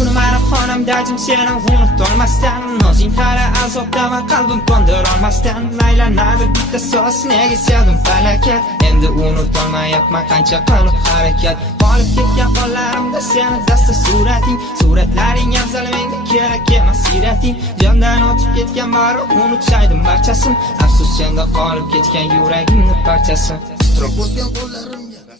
bugun meni xonam dajim seni unutolmasdan nozing qara azobdaman qalbim qondirolmasdan aylanadi bitta so'z nega sevdim falokat endi unutolmayapman qancha qilib harakat qolib ketgan qo'llarimda seni dasta suratlaring afzal menga kerak emas sirating jondan o'tib ketgan bari unutsaydim barchasin afsus senda qolib ketgan yuragimning parchasi titroq bosgan qo'llarim